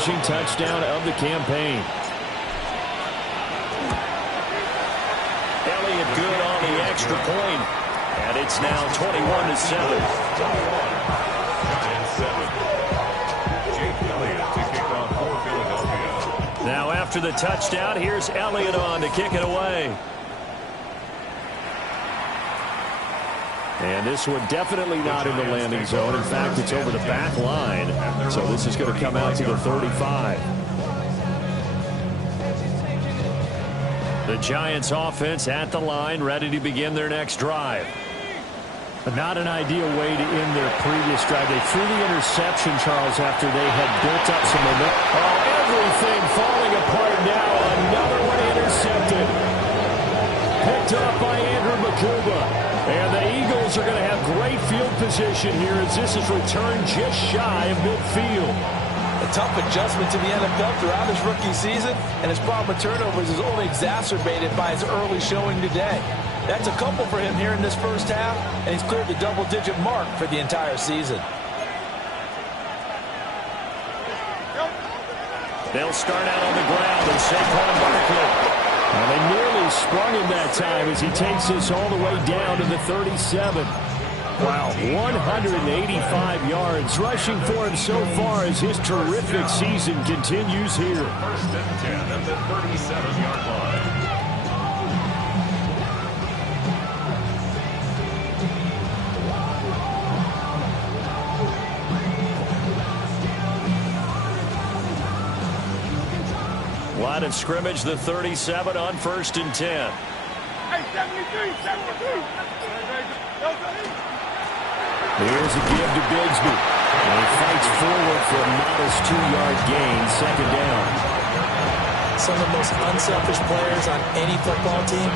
rushing touchdown of the campaign. Elliott good on the extra point. And it's now 21-7. Now after the touchdown, here's Elliott on to kick it away. And this one definitely not in the landing zone. In fact, it's over the back line. So this is going to come out to the 35. The Giants offense at the line, ready to begin their next drive. But not an ideal way to end their previous drive. They threw the interception, Charles, after they had built up some momentum. Oh, everything falling apart now. Another one intercepted. Picked up by Andrew Makuba. And the Eagles are going to have great field position here as this is returned just shy of midfield. A tough adjustment to the NFL throughout his rookie season, and his problem with turnovers is only exacerbated by his early showing today. That's a couple for him here in this first half, and he's cleared the double-digit mark for the entire season. They'll start out on the ground, and Saquon Barkley. Well, they nearly sprung him that time as he takes this all the way down to the 37. Wow, 185 yards rushing for him so far as his terrific season continues here. First and 10 at the 37-yard line. Line of scrimmage, the 37 on 1st and 10. Hey, 73, 73. Here's a give to Bigsby. And he fights forward for a modest 2-yard gain, second down. Some of the most unselfish players on any football team,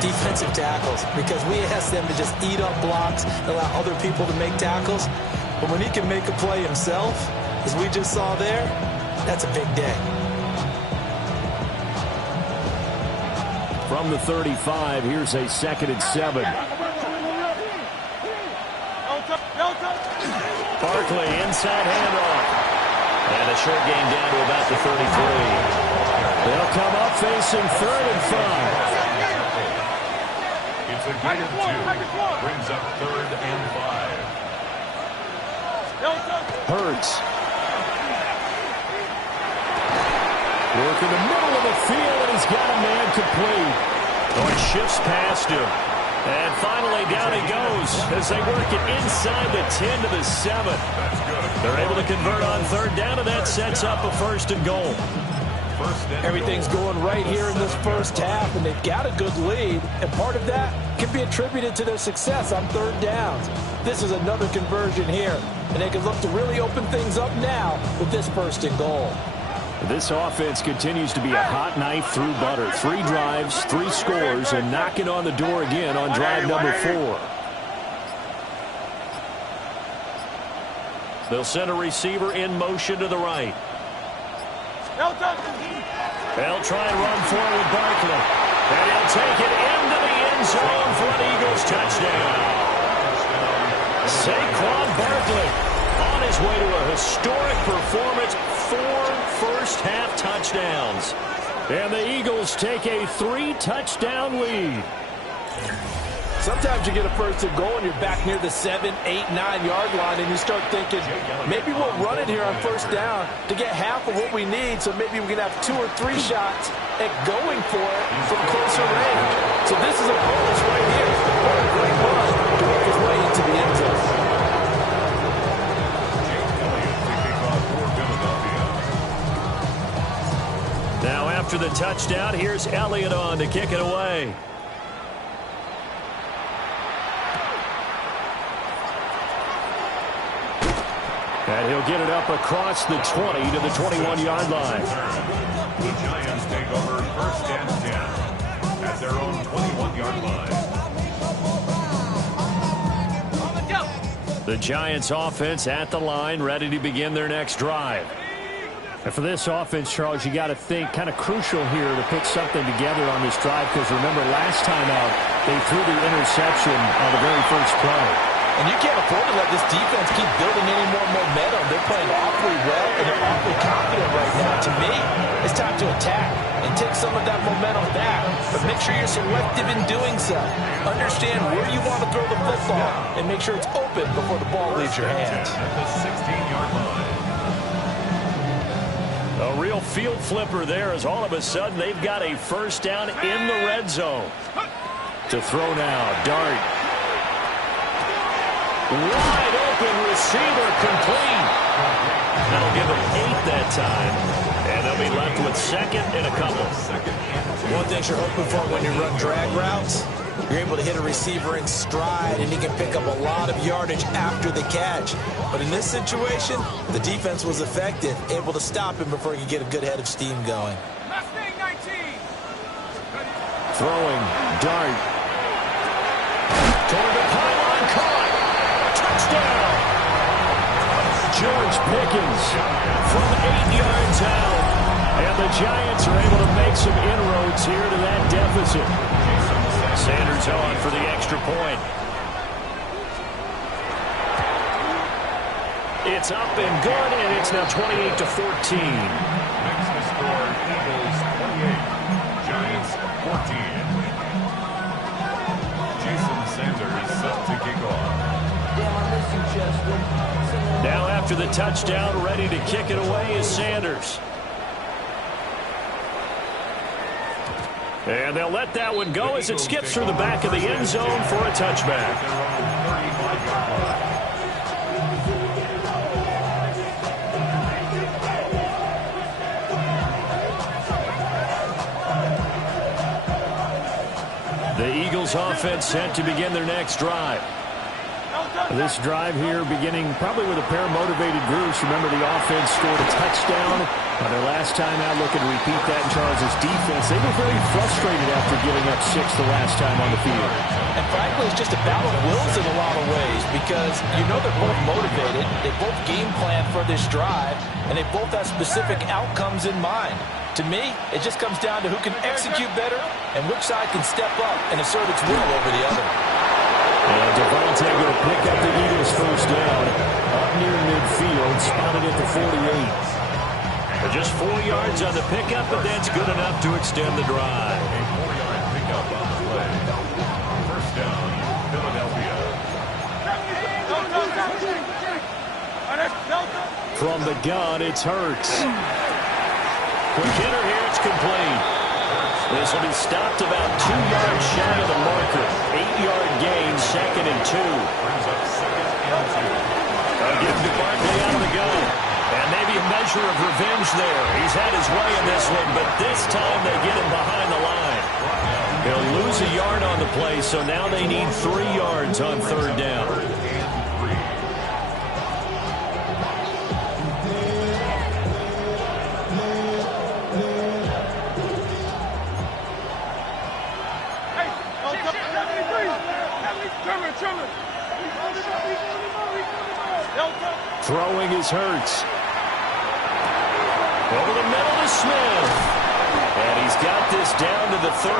defensive tackles, because we ask them to just eat up blocks and allow other people to make tackles. But when he can make a play himself, as we just saw there, that's a big day. From the 35, here's a 2nd and 7. Barkley, inside handoff. And a short gain down to about the 33. They'll come up facing 3rd and 5. It's a gain of 2. Brings up 3rd and 5. Hurts. Work in the middle of the field, and he's got a man complete. Oh, it shifts past him. And finally, down he goes as they work it inside the 10 to the 7. They're able to convert on 3rd down, and that sets up a 1st and goal. Everything's going right here in this first half, and they've got a good lead, and part of that can be attributed to their success on 3rd downs. This is another conversion here, and they can look to really open things up now with this 1st and goal. This offense continues to be a hot knife through butter. 3 drives, 3 scores, and knocking on the door again on drive number 4. They'll send a receiver in motion to the right. They'll try and run forward with Barkley. And he'll take it into the end zone for an Eagles touchdown. Saquon Barkley on his way to a historic performance. 4 first-half touchdowns. And the Eagles take a 3-touchdown lead. Sometimes you get a 1st and goal and you're back near the 7, 8, 9-yard line, and you start thinking, maybe we'll run it here on 1st down to get half of what we need, so maybe we can have 2 or 3 shots at going for it from closer range. So this is a bonus right here. What a great run to work his way into the end zone. Now after the touchdown, here's Elliott on to kick it away. And he'll get it up across the 20 to the 21-yard line. The Giants take over 1st and 10 at their own 21-yard line. The Giants offense at the line, ready to begin their next drive. And for this offense, Charles, you got to think kind of crucial here to put something together on this drive, because remember last time out they threw the interception on the very first play. And you can't afford to let this defense keep building any more momentum. They're playing awfully well, and they're awfully confident right To me, it's time to attack and take some of that momentum back. But make sure you're selective in doing so. Understand where you want to throw the football and make sure it's open before the ball leaves your hands. At the 16-yard line. A real field flipper there as all of a sudden they've got a first down in the red zone. To throw now, Dart. Wide open receiver complete. That'll give them 8 that time. And they'll be left with second and a couple. One thing you're hoping for when you run drag routes, you're able to hit a receiver in stride and he can pick up a lot of yardage after the catch. But in this situation, the defense was effective, able to stop him before he could get a good head of steam going. Mustang 19. Throwing, Dart. Toward the pylon, caught. Touchdown. George Pickens from 8 yards out. And the Giants are able to make some inroads here to that deficit. Sanders on for the extra point. It's up and good, and it's now 28-14. Next to score, Eagles 28, Giants 14. Jason Sanders set to kick off. Now after the touchdown, ready to kick it away is Sanders. And they'll let that one go as it skips through the back of the end zone for a touchback. The Eagles offense set to begin their next drive. This drive here beginning probably with a pair of motivated groups. Remember, the offense scored a touchdown on their last time out. Looking to repeat that in Charles' defense. They were very frustrated after giving up 6 the last time on the field. And frankly, it's just a battle of wills in a lot of ways because you know they're both motivated. They both game plan for this drive, and they both have specific outcomes in mind. To me, it just comes down to who can execute better and which side can step up and assert its will over the other. And Devontae going to pick up the Eagles' first down up near midfield, spotted at the 48. Just 4 yards on the pickup, but that's good enough to extend the drive. A 4-yard pickup on the play. First down, Philadelphia. From the gun, it's Hurts. Quick hitter here, it's complete. This will be stopped about 2 yards shy of the marker. 8-yard gain, second and 2. Brings up second and 2. I'll give to Barkley out of the gun. And maybe a measure of revenge there. He's had his way in this one, but this time they get him behind the line. He'll lose a yard on the play, so now they need 3 yards on third down. Throwing is Hurts. Over the middle to Smith. And he's got this down to the 35.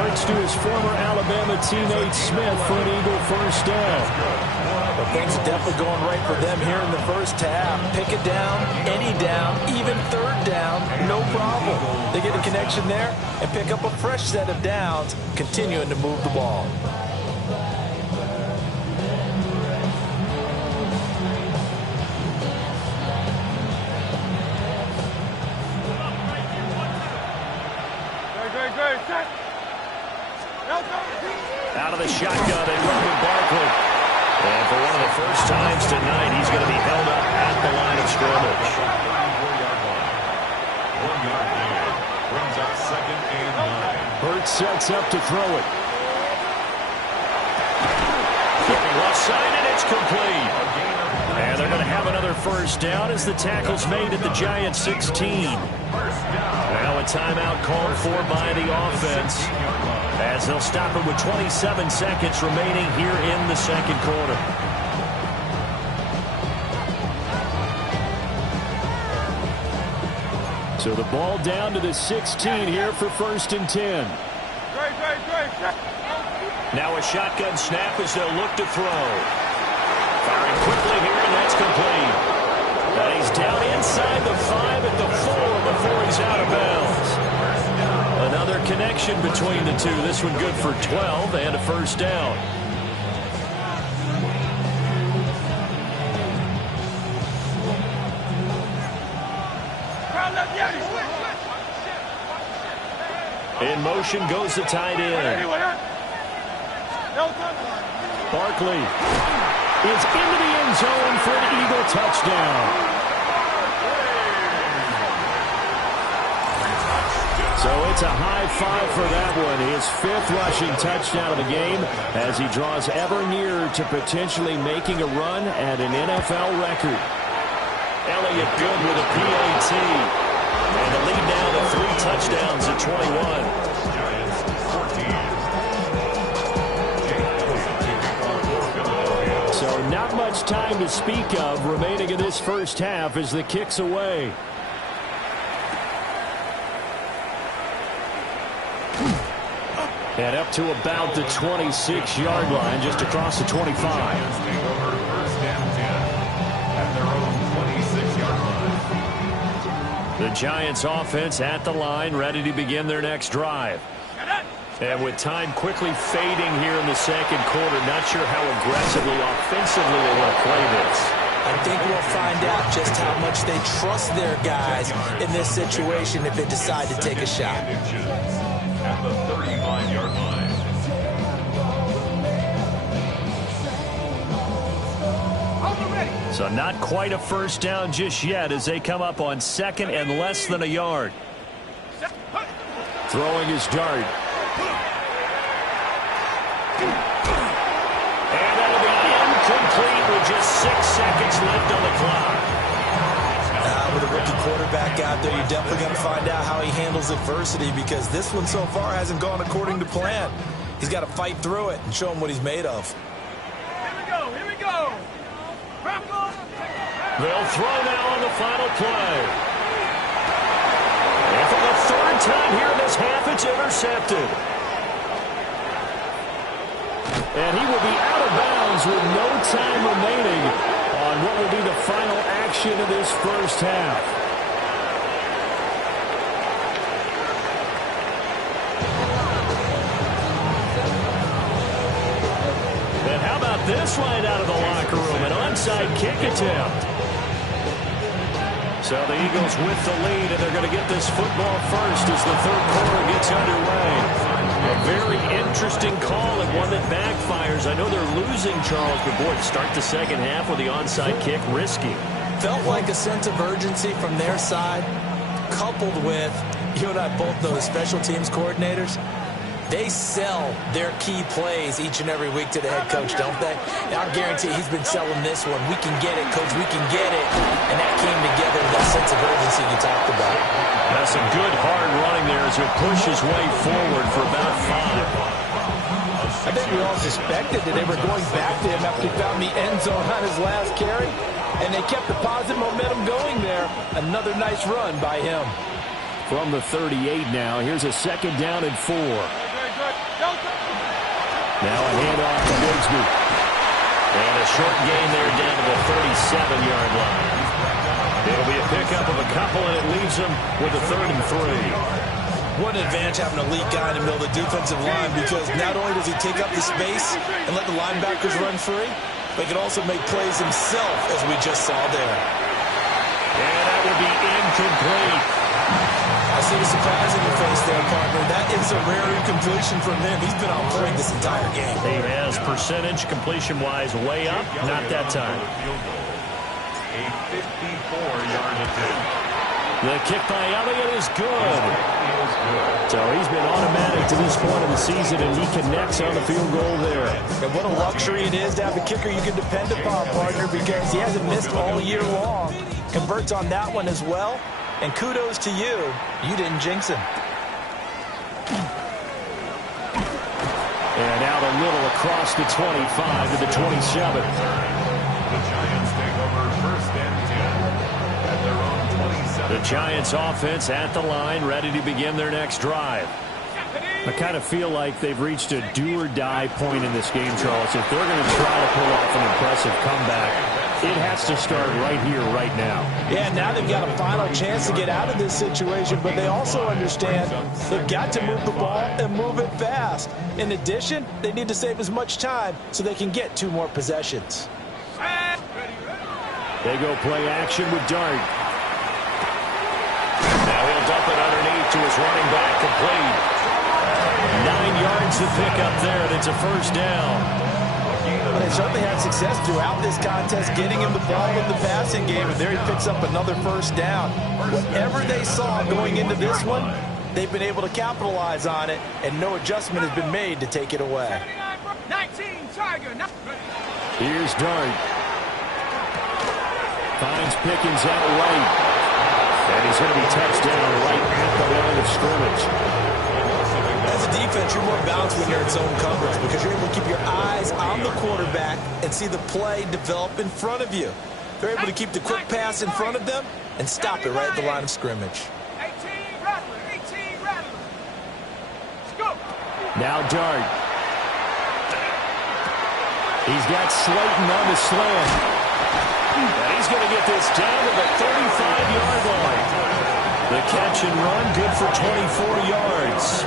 Hurts to his former Alabama teammate Smith for an Eagle first down. But things are definitely going right for them here in the first half. Pick it down, any down, even third down, no problem. They get a connection there and pick up a fresh set of downs, continuing to move the ball. Out of the shotgun and run with Barkley. And for one of the first times tonight, he's going to be held up at the line of scrimmage. 4-yard line. 1-yard gain. Brings up second and 9. Hurts sets up to throw it. Looking left side, and it's complete. And they're going to have another first down as the tackle's made at the Giants' 16. Now a timeout called for by the offense, as they'll stop it with 27 seconds remaining here in the second quarter. So the ball down to the 16 here for first and 10. Now a shotgun snap as they'll look to throw. Firing quickly here, and that's complete. And he's down inside the 5 connection between the two. This one good for 12 and a first down. In motion goes the tight end. Barkley is into the end zone for an Eagle touchdown. So it's a high five for that one. His 5th rushing touchdown of the game as he draws ever nearer to potentially making a run at an NFL record. Elliott good with a PAT. And the lead now to 3 touchdowns at 21. So not much time to speak of remaining in this first half as the kick's away. And up to about the 26-yard line, just across the 25. The Giants offense at the line, ready to begin their next drive. And with time quickly fading here in the second quarter, not sure how aggressively, offensively they want to play this. I think we'll find out just how much they trust their guys in this situation if they decide to take a shot. At the 35-yard line. So not quite a first down just yet as they come up on 2nd and less than a yard. Throwing his dart. And that'll be incomplete with just 6 seconds left on the clock. With a rookie quarterback out there, you're definitely going to find out how he handles adversity because this one so far hasn't gone according to plan. He's got to fight through it and show him what he's made of. Here we go, here we go. They'll throw now on the final play. And for the 3rd time here in this half, it's intercepted. And he will be out of bounds with no time remaining on what will be the final action of this first half. And how about this right out of the locker room? An onside kick attempt. So the Eagles with the lead, and they're going to get this football first as the 3rd quarter gets underway. A very interesting call and one that backfires. I know they're losing, Charles, but boy, to start the second half with the onside kick, risky. Felt like a sense of urgency from their side, coupled with, you and I both know the special teams coordinators, they sell their key plays each and every week to the head coach, don't they? And I'll guarantee he's been selling this one. We can get it, coach, we can get it. And that came together with that sense of urgency you talked about. That's some good hard running there as he'll push his way forward for about 5. I think we all suspected that they were going back to him after he found the end zone on his last carry. And they kept the positive momentum going there. Another nice run by him. From the 38 now, here's a 2nd down and 4. Now a handoff to Bigsby. And a short gain there down to the 37-yard line. It'll be a pickup of a couple, and it leaves them with a 3rd and 3. What an advantage having an elite guy in the middle of the defensive line because not only does he take up the space and let the linebackers run free, but he can also make plays himself, as we just saw there. And that will be incomplete. I see the surprise in your face there, partner. That is a rare incompletion from him. He's been on point this entire game. He has percentage completion-wise way up. Not that time. A 54-yard attempt. The kick by Elliott is good. So he's been automatic to this point of the season, and he connects on the field goal there. And what a luxury it is to have a kicker you can depend upon, partner, because he hasn't missed all year long. Converts on that one as well. And kudos to you. You didn't jinx him. And out a little across the 25 to the 27. The Giants take over 1st and 10 at their own 27. The Giants offense at the line, ready to begin their next drive. I kind of feel like they've reached a do-or-die point in this game, Charles. If they're going to try to pull off an impressive comeback, It has to start right here, right now. Yeah, now they've got a final chance to get out of this situation, but they also understand they've got to move the ball and move it fast. In addition, they need to save as much time so they can get 2 more possessions. They go play action with Dart. Now he'll dump it underneath to his running back, complete. 9 yards to pick up there, and it's a first down. They certainly had success throughout this contest, getting him the ball in the passing game, and there he picks up another first down. Whatever they saw going into this one, they've been able to capitalize on it, and no adjustment has been made to take it away. 19, Tiger. Here's Dart. Finds Pickens out right. And he's going to be touched down right at the line of scrimmage. As a defense, you're more balanced when you're in zone coverage because you're able to keep your eyes on the quarterback and see the play develop in front of you. They're able to keep the quick pass in front of them and stop it right at the line of scrimmage. 18, Rattler. 18, Rattler. Let's go. Now Dart. He's got Slayton on the slant. And he's going to get this down to the 35-yard line. The catch and run, good for 24 yards.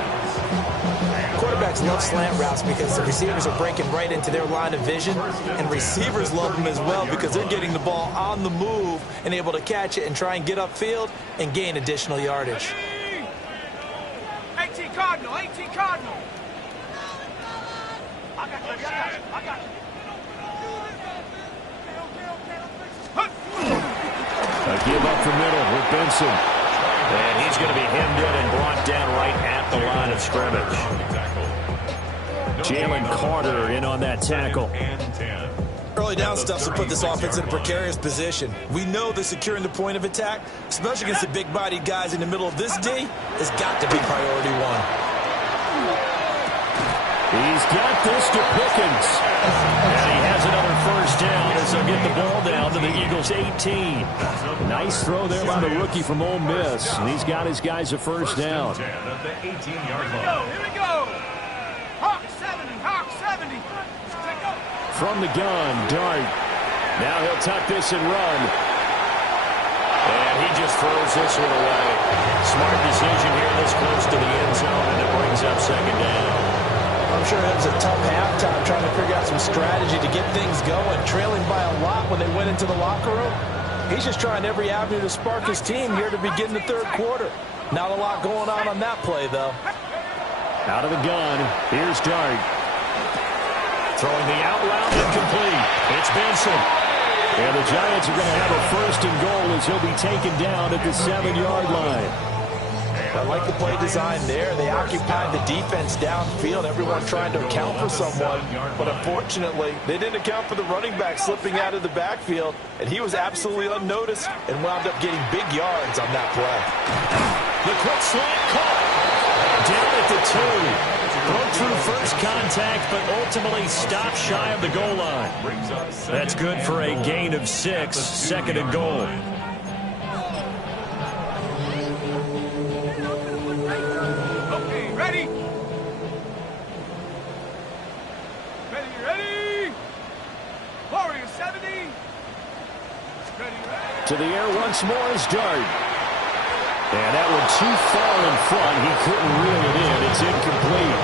Quarterbacks love slant routes because the receivers are breaking right into their line of vision, and receivers love them as well because they're getting the ball on the move and able to catch it and try and get upfield and gain additional yardage. 18 Cardinal. 18 Cardinal. I got you. I got you. A give up the middle with Benson. And he's going to be hemmed in and brought down right at the line of scrimmage. Jalen Carter in on that tackle. Early down stuff to put this offense in a precarious position. We know that securing the point of attack, especially against the big-bodied guys in the middle of this D, has got to be priority 1. He's got this to Pickens. And he has another first down as they'll get the ball down to the Eagles' 18. Nice throw there by the rookie from Ole Miss. And he's got his guys a first down. Here we go. Hawk 70. Hawk 70. From the gun, Dart. Now he'll tuck this and run. And he just throws this one away. Smart decision here this close to the end zone, and it brings up second down. I'm sure it was a tough halftime trying to figure out some strategy to get things going, trailing by a lot when they went into the locker room. He's just trying every avenue to spark his team here to begin the third quarter. Not a lot going on that play, though. Out of the gun, here's Dart. Throwing the out route incomplete. It's Benson. And the Giants are going to have a first and goal as he'll be taken down at the 7-yard line. I like the play design there. They occupied the defense downfield, everyone trying to account for someone. But unfortunately, they didn't account for the running back slipping out of the backfield, and he was absolutely unnoticed and wound up getting big yards on that play. The quick slant caught. Down at the 2. Broke through first contact, but ultimately stopped shy of the goal line. That's good for a gain of 6, second and goal. Okay, ready? Ready? Warrior 70. Ready? To the air once more is Dart. And that one too far in front. He couldn't reel it in. It's incomplete.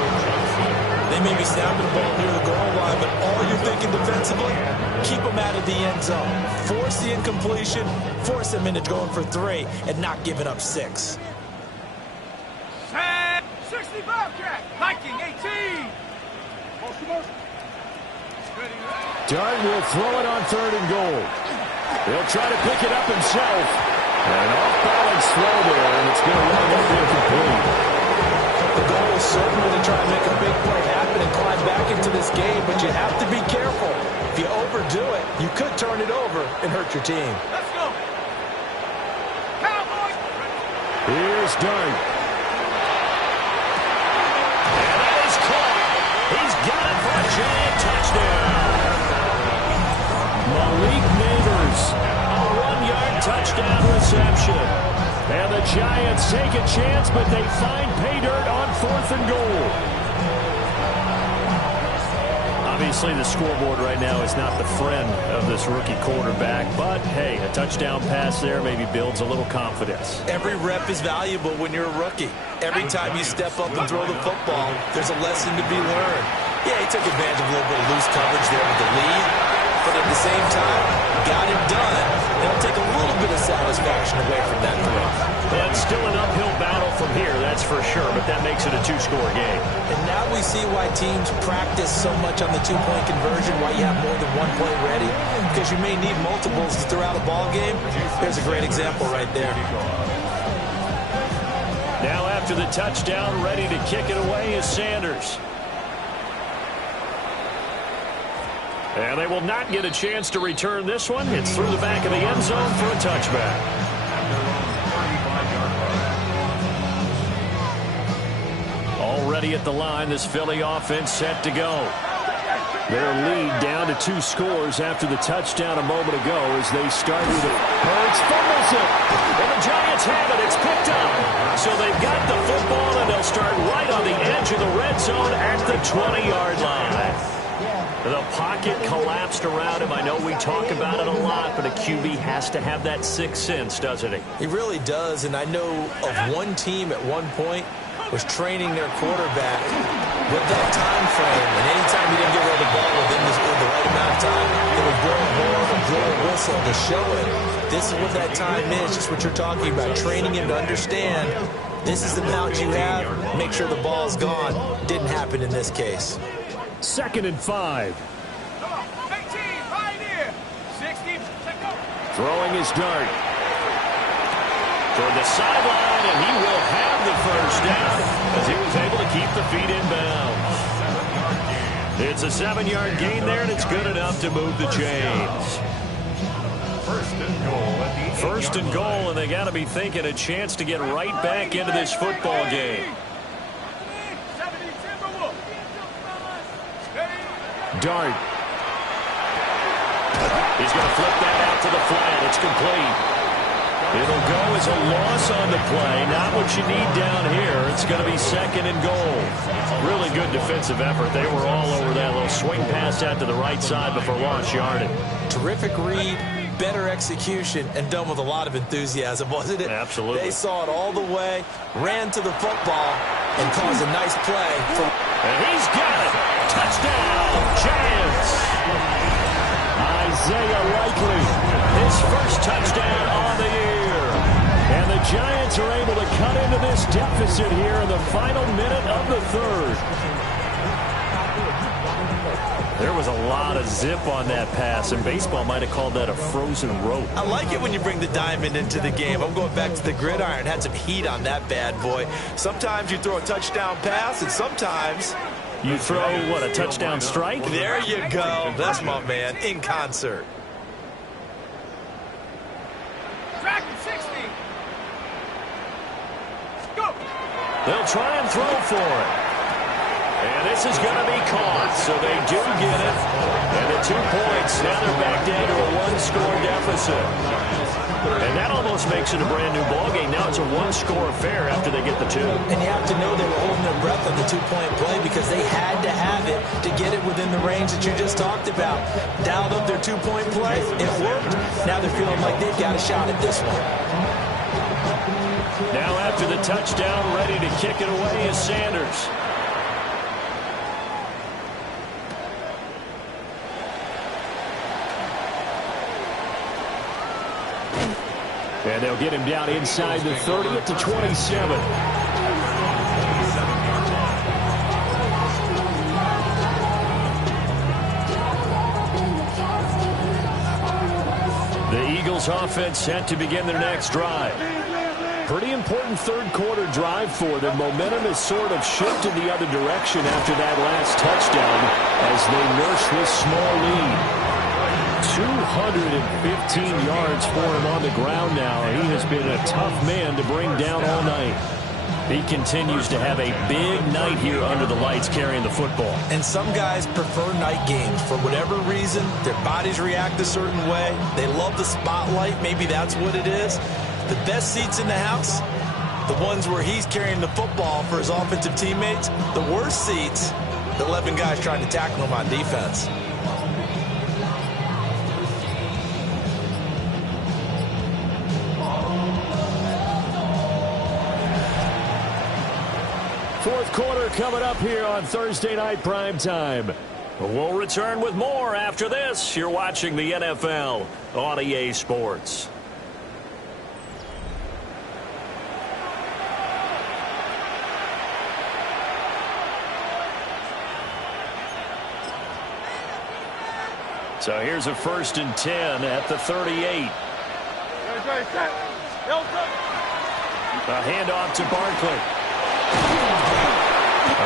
They may be snapping the ball near the goal line, but all you're thinking defensively, keep them out of the end zone. Force the incompletion, force them into going for 3, and not giving up 6. 60 Bobcat. Viking 18. Dart will throw it on 3rd and goal. He'll try to pick it up himself. An off-balance throw there, and it's going to wind up incomplete. The goal is certainly to try and make a big play happen and climb back into this game, but you have to be careful. If you overdo it, you could turn it over and hurt your team. Let's go. Cowboys. Here's Dart. And that is caught. He's got it for a giant touchdown. Malik Neighbors. A 1-yard touchdown reception. And the Giants take a chance, but they find pay dirt on 4th and goal. I Obviously, the scoreboard right now is not the friend of this rookie quarterback, but hey, a touchdown pass there maybe builds a little confidence. Every rep is valuable when you're a rookie. Every time you step up and throw the football, there's a lesson to be learned. Yeah, he took advantage of a little bit of loose coverage there with the lead, but at the same time, got it done. It'll take a little bit of satisfaction away from that throw. But still an uphill battle from here, that's for sure, but that makes it a two-score game. And now we see why teams practice so much on the two-point conversion, why you have more than one play ready, because you may need multiples throughout a ball game. Here's a great example right there. Now after the touchdown, ready to kick it away is Sanders. And they will not get a chance to return this one. It's through the back of the end zone for a touchback. Already at the line, this Philly offense set to go. Their lead down to 2 scores after the touchdown a moment ago as they start with it. Hurts fumbles it. And the Giants have it. It's picked up. So they've got the football, and they'll start right on the edge of the red zone at the 20-yard line. The pocket collapsed around him. I know we talk about it a lot, but a QB has to have that sixth sense, doesn't he? He really does, and I know of one team at one point was training their quarterback with that time frame, and anytime he didn't get rid of the ball within the right amount of time, it would blow a horn or blow a whistle to show it. This is what that time is, just what you're talking about, training him to understand this is the amount you have, make sure the ball's gone. Didn't happen in this case. 2nd and 5. 18, Pioneer. 60, take over. Throwing his dart. Toward the sideline, and he will have the first down as he was able to keep the feet in bounds. It's a 7-yard gain there, and it's good enough to move the chains. First and goal, and they got to be thinking a chance to get right back into this football game. Dart. He's going to flip that out to the flat. It's complete. It'll go as a loss on the play. Not what you need down here. It's going to be 2nd and goal. Really good defensive effort. They were all over that little swing pass out to the right side before launch yardage. Terrific read, better execution, and done with a lot of enthusiasm, wasn't it? Absolutely. They saw it all the way, ran to the football, and caused a nice play. And he's got it. Touchdown, Giants. Isaiah Likely, his first touchdown on the year. And the Giants are able to cut into this deficit here in the final minute of the 3rd. There was a lot of zip on that pass, and baseball might have called that a frozen rope. I like it when you bring the diamond into the game. I'm going back to the gridiron. Had some heat on that bad boy. Sometimes you throw a touchdown pass, and sometimes you throw, what, a touchdown strike? There you go. That's my man, in concert. Dragon 60. Go. They'll try and throw for it. And this is going to be caught, so they do get it. And the 2 points, now they're back down to a 1-score deficit. And that almost makes it a brand-new ballgame. Now it's a 1-score affair after they get the 2. And you have to know they were holding their breath on the 2-point play because they had to have it to get it within the range that you just talked about. Dialed up their 2-point play. It worked. Now they're feeling like they've got a shot at this one. Now after the touchdown, ready to kick it away is Sanders. And they'll get him down inside the 30 at the 27. The Eagles offense set to begin their next drive. Pretty important 3rd quarter drive for them. Momentum has sort of shifted the other direction after that last touchdown as they nurse this small lead. 215 yards for him on the ground now. He has been a tough man to bring down all night. He continues to have a big night here under the lights carrying the football. And some guys prefer night games. For whatever reason, their bodies react a certain way. They love the spotlight. Maybe that's what it is. The best seats in the house, the ones where he's carrying the football for his offensive teammates. The worst seats, The 11 guys trying to tackle him on defense. Fourth quarter coming up here on Thursday Night Primetime. We'll return with more after this. You're watching the NFL on EA Sports. So here's a 1st and 10 at the 38. A handoff to Barkley.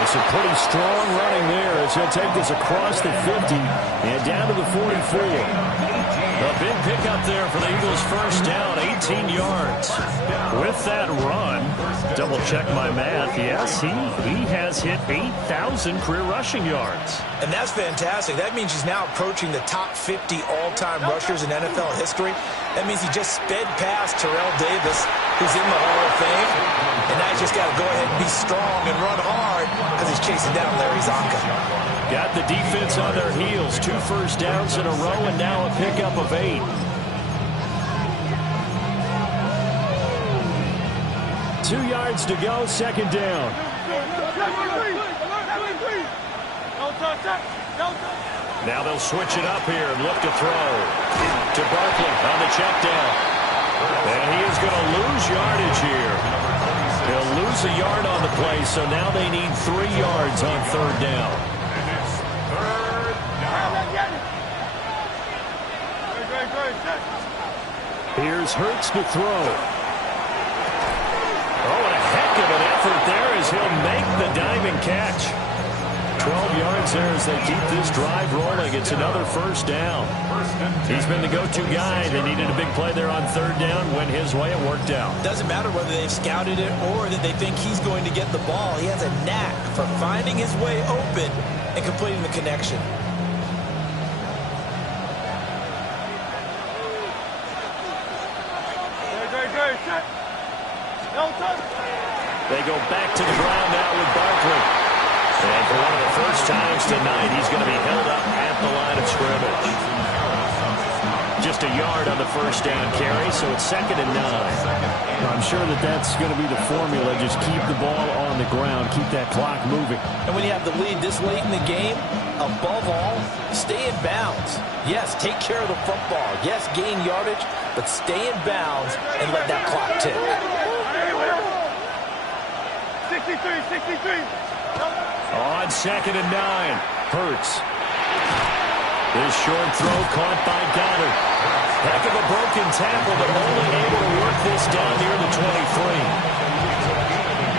Some pretty strong running there as he'll take this across the 50 and down to the 44. A big pickup there for the Eagles' first down, 18 yards. With that run, double check my math, yes, he has hit 8,000 career rushing yards. And that's fantastic. That means he's now approaching the top 50 all-time rushers in NFL history. That means he just sped past Terrell Davis, who's in the Hall of Fame. And now he's just got to go ahead and be strong and run hard because he's chasing down Larry Zonka. Got the defense on their heels. 2 first downs in a row and now a pickup of 8. Two yards to go, second down. Now they'll switch it up here and look to throw to Barkley on the check down. And he is going to lose yardage here. He'll lose a yard on the play, so now they need 3 yards on 3rd down. Here's Hurts to throw. Oh, and a heck of an effort there as he'll make the diving catch. 12 yards there as they keep this drive rolling. It's another 1st down. He's been the go-to guy. They needed a big play there on 3rd down. Went his way. It worked out. Doesn't matter whether they've scouted it or that they think he's going to get the ball. He has a knack for finding his way open and completing the connection. They go back to the ground now with Barkley. And for one of the first times tonight, he's going to be held up at the line of scrimmage. Just a yard on the 1st down carry, so it's 2nd and 9. I'm sure that that's going to be the formula. Just keep the ball on the ground. Keep that clock moving. And when you have the lead this late in the game, above all, stay in bounds. Yes, take care of the football. Yes, gain yardage, but stay in bounds and let that clock tick. 63. On 2nd and 9, Hurts. This short throw caught by Goddard. Heck of a broken tackle, but only able to work this down near the 23.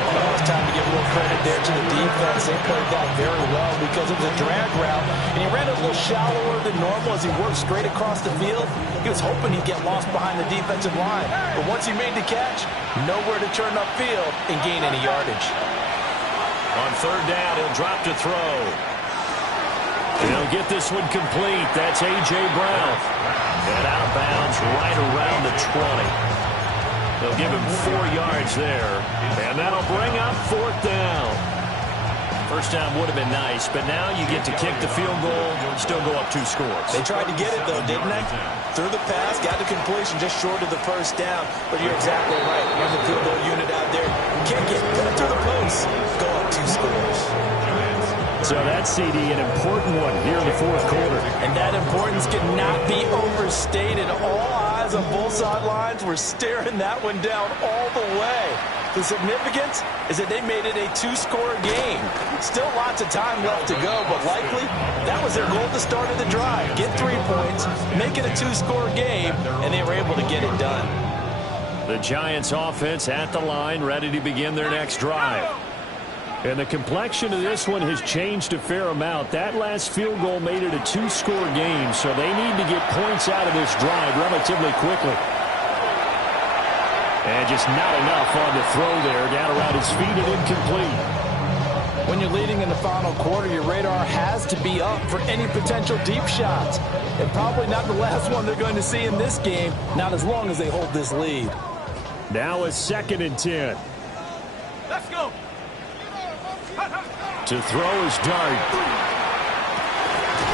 Well, it's time to give a little credit there to the defense. They played that very well because it was a drag route, and he ran a little shallower than normal as he worked straight across the field. He was hoping he'd get lost behind the defensive line, but once he made the catch, nowhere to turn upfield and gain any yardage. On 3rd down, he'll drop to throw. He'll get this one complete. That's A.J. Brown. And out of bounds right around the 20. They'll give him 4 yards there. And that'll bring up 4th down. First down would have been nice, but now you get to kick the field goal, still go up 2 scores. They tried to get it, though, didn't they? Through the pass, got the completion just short of the 1st down. But you're exactly right. Run the field goal unit out there. Kick it, put it through the post, go up 2 scores. So that CD, an important one here in the 4th quarter. And that importance cannot be overstated. All eyes on both sidelines were staring that one down all the way. The significance is that they made it a 2-score game. Still lots of time left to go, but likely that was their goal at the start of the drive. Get 3 points, make it a 2-score game, and they were able to get it done. The Giants offense at the line, ready to begin their next drive. And the complexion of this one has changed a fair amount. That last field goal made it a 2-score game, so they need to get points out of this drive relatively quickly. And just not enough on the throw there. Down around his feet and incomplete. When you're leading in the final quarter, your radar has to be up for any potential deep shots. And probably not the last one they're going to see in this game, not as long as they hold this lead. Now a 2nd and 10. Let's go. To throw is Dart.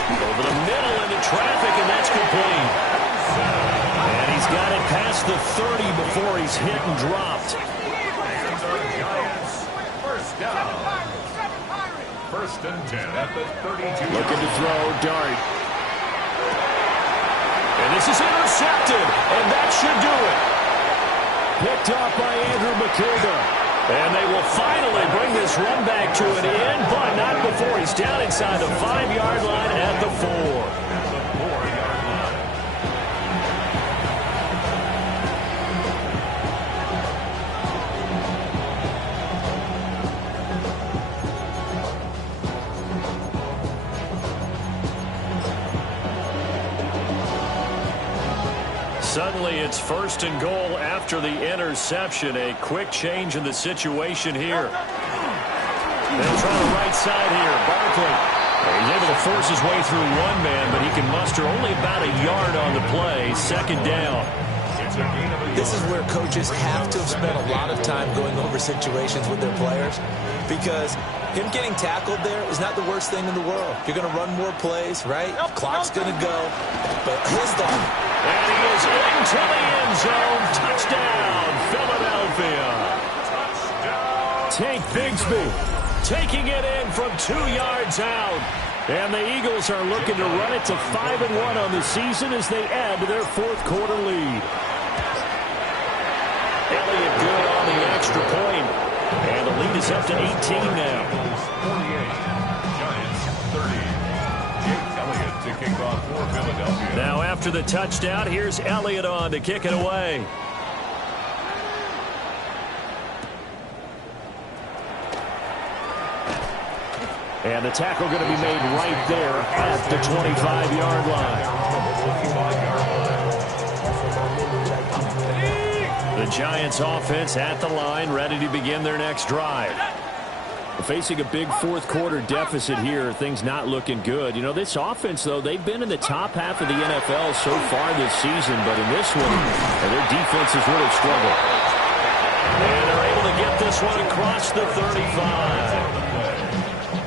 Over the middle into traffic, and that's complete. And he's got it past the 30 before he's hit and dropped. Giants, first down. First and 10 at the 32. Looking to throw, Dart. And this is intercepted, and that should do it. Picked off by Andrew McKilda. And they will finally bring this run back to an end, but not before he's down inside the 5-yard line at the 4. At the 4-yard line. Suddenly it's first and goal after the interception. A quick change in the situation here. They'll try the right side here. Barkley. He's able to force his way through one man, but he can muster only about a yard on the play. Second down. This is where coaches have to have spent a lot of time going over situations with their players, because him getting tackled there is not the worst thing in the world. You're going to run more plays, right? Clock's going to go. But his thought. And he is into the end zone. Touchdown, Philadelphia. Touchdown. Tank Bigsby Taking it in from 2 yards out. And the Eagles are looking to run it to 5-1 on the season as they add to their fourth-quarter lead. Elliott good on the extra point. And the lead is up to 18 now. 48. Giants 30. Jake Elliott to kick off for Philadelphia. Now after the touchdown, here's Elliott on to kick it away. And the tackle going to be made right there at the 25-yard line. The Giants offense at the line, ready to begin their next drive. Facing a big fourth-quarter deficit here, things not looking good. You know, this offense, though, they've been in the top half of the NFL so far this season, but in this one, their defense has really struggled. And they're able to get this one across the 35.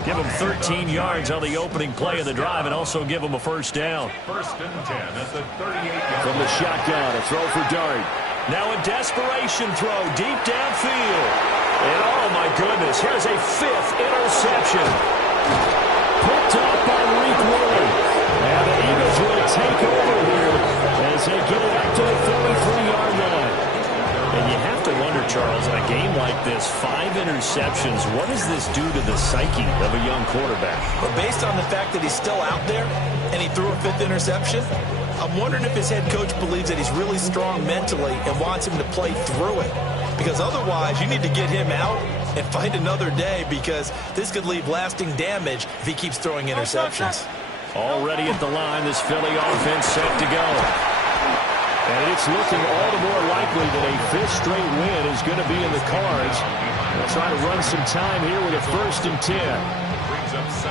Give them 13 yards on the opening play of the drive and also give them a first down. First and 10 at the 38-yard. From the shotgun, a throw for Dart. Now a desperation throw deep downfield. And oh my goodness, here's a 5th interception. Picked off by Reek Willie. And the Eagles will take over here as they get it up to the 33-yard line. And you have to wonder, Charles, in a game like this, 5 interceptions, what does this do to the psyche of a young quarterback? But based on the fact that he's still out there and he threw a 5th interception, I'm wondering if his head coach believes that he's really strong mentally and wants him to play through it. Because otherwise, you need to get him out and find another day, because this could leave lasting damage if he keeps throwing interceptions. Already at the line, this Philly offense set to go. And it's looking all the more likely that a 5th straight win is going to be in the cards. They'll try to run some time here with a 1st and 10.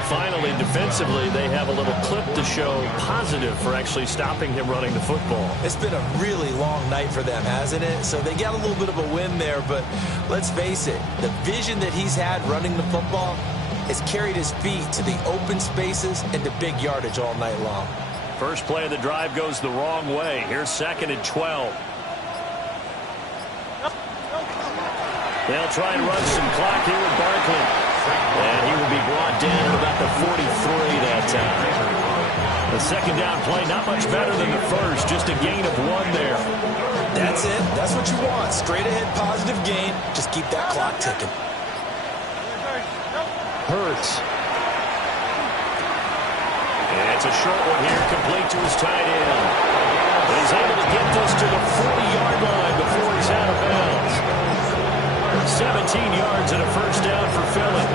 Finally, defensively, they have a little clip to show positive for actually stopping him running the football. It's been a really long night for them, hasn't it? So they got a little bit of a win there, but let's face it, the vision that he's had running the football has carried his feet to the open spaces and to big yardage all night long. First play of the drive goes the wrong way. Here's 2nd and 12. They'll try and run some clock here with Barkley. And he will be brought down at about the 43 that time. The second down play, not much better than the first, just a gain of 1 there. That's it. That's what you want. Straight ahead positive gain. Just keep that clock ticking. Hurts. And it's a short one here, complete to his tight end. He's able to get this to the 40-yard line before he's out of bounds. 17 yards and a first down for Philly.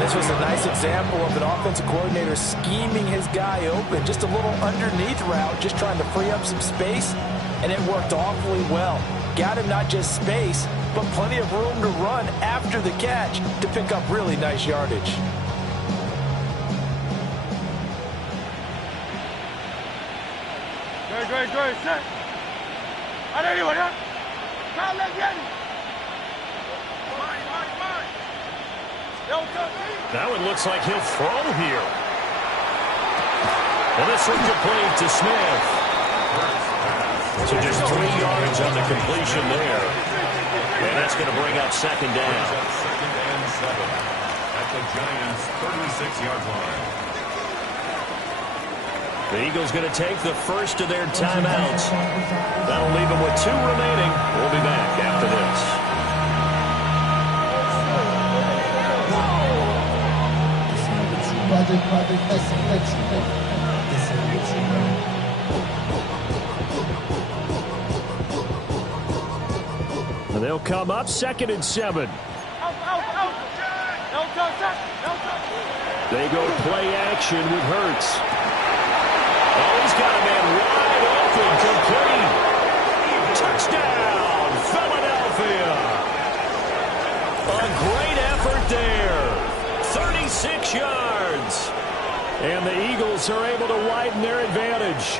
This was a nice example of an offensive coordinator scheming his guy open. Just a little underneath route, just trying to free up some space, and it worked awfully well. Got him not just space, but plenty of room to run after the catch to pick up really nice yardage. Great, set. That one looks like he'll throw here. And this one complete to Smith. So just 3 yards on the completion there. And that's going to bring up second down. Second and 7 at the Giants' 36-yard line. The Eagles going to take the first of their timeouts. That'll leave them with 2 remaining. We'll be back after this. And they'll come up 2nd and 7. They go play action with Hurts. Oh, he's got a man wide open, complete. Touchdown, Philadelphia. A great effort there. 36 yards. And the Eagles are able to widen their advantage.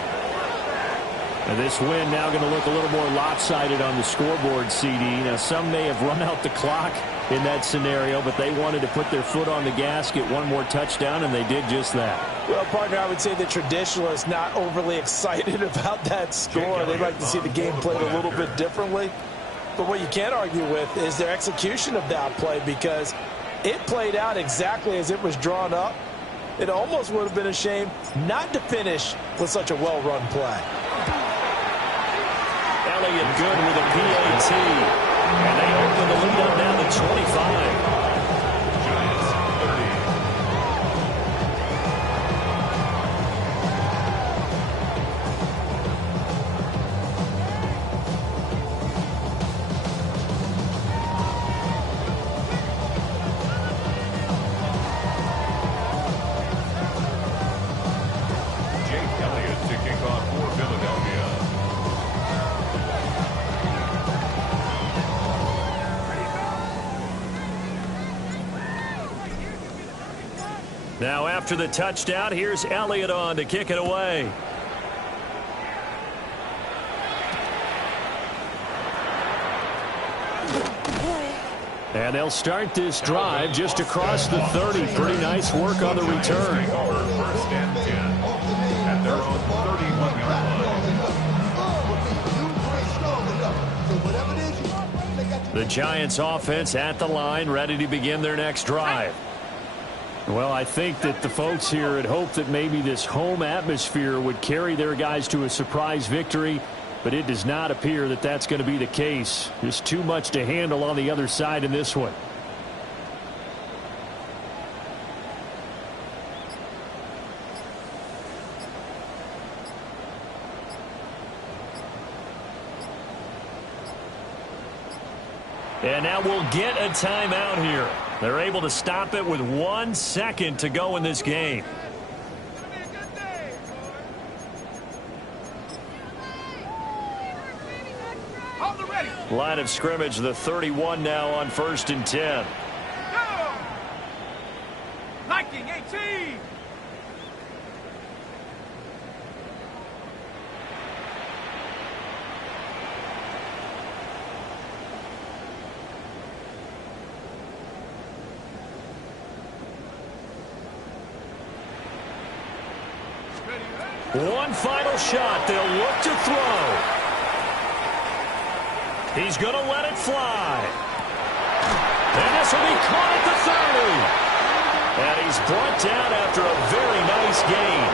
And this win now going to look a little more lopsided on the scoreboard, CD. Now, some may have run out the clock in that scenario, but they wanted to put their foot on the gas, get one more touchdown, and they did just that. Well, partner, I would say the traditionalists not overly excited about that score. They'd like to see the game played a little bit differently. But what you can't argue with is their execution of that play, because it played out exactly as it was drawn up. It almost would have been a shame not to finish with such a well-run play. Elliott good with a PAT. And they open the lead up now to 25. Giants 30. Jake Elliott to kick off for Philadelphia. Now after the touchdown, here's Elliott on to kick it away. And they'll start this drive just across the 30. Pretty nice work on the return. Take over 1st and 10 at their own 31-yard line. The Giants offense at the line, ready to begin their next drive. Well, I think that the folks here had hoped that maybe this home atmosphere would carry their guys to a surprise victory, but it does not appear that that's going to be the case. There's too much to handle on the other side in this one. And now we'll get a timeout here. They're able to stop it with 1 second to go in this game. Line of scrimmage, the 31 now on 1st and 10. Go! Liking 18! One final shot. They'll look to throw. He's going to let it fly. And this will be caught at the 30. And he's brought down after a very nice gain.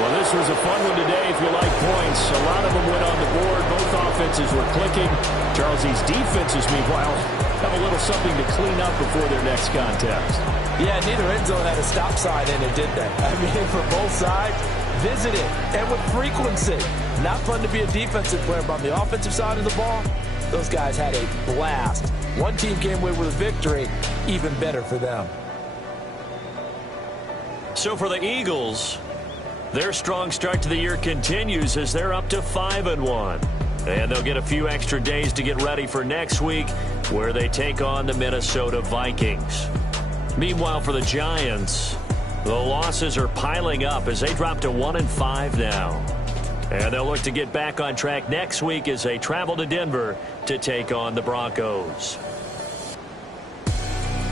Well, this was a fun one today if you like points. A lot of them went on the board. Both offenses were clicking. Charles, these defenses, meanwhile, have a little something to clean up before their next contest. Yeah, neither end zone had a stop sign in it, did they? I mean, for both sides, visit it, and with frequency. Not fun to be a defensive player, but on the offensive side of the ball, those guys had a blast. One team came away with a victory, even better for them. So for the Eagles, their strong start to the year continues as they're up to 5-1. And they'll get a few extra days to get ready for next week, where they take on the Minnesota Vikings. Meanwhile, for the Giants, the losses are piling up as they drop to 1-5 now. And they'll look to get back on track next week as they travel to Denver to take on the Broncos.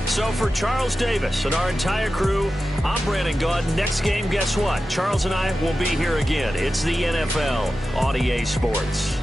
So for Charles Davis and our entire crew, I'm Brandon Gaudin. Next game, guess what? Charles and I will be here again. It's the NFL on EA Sports.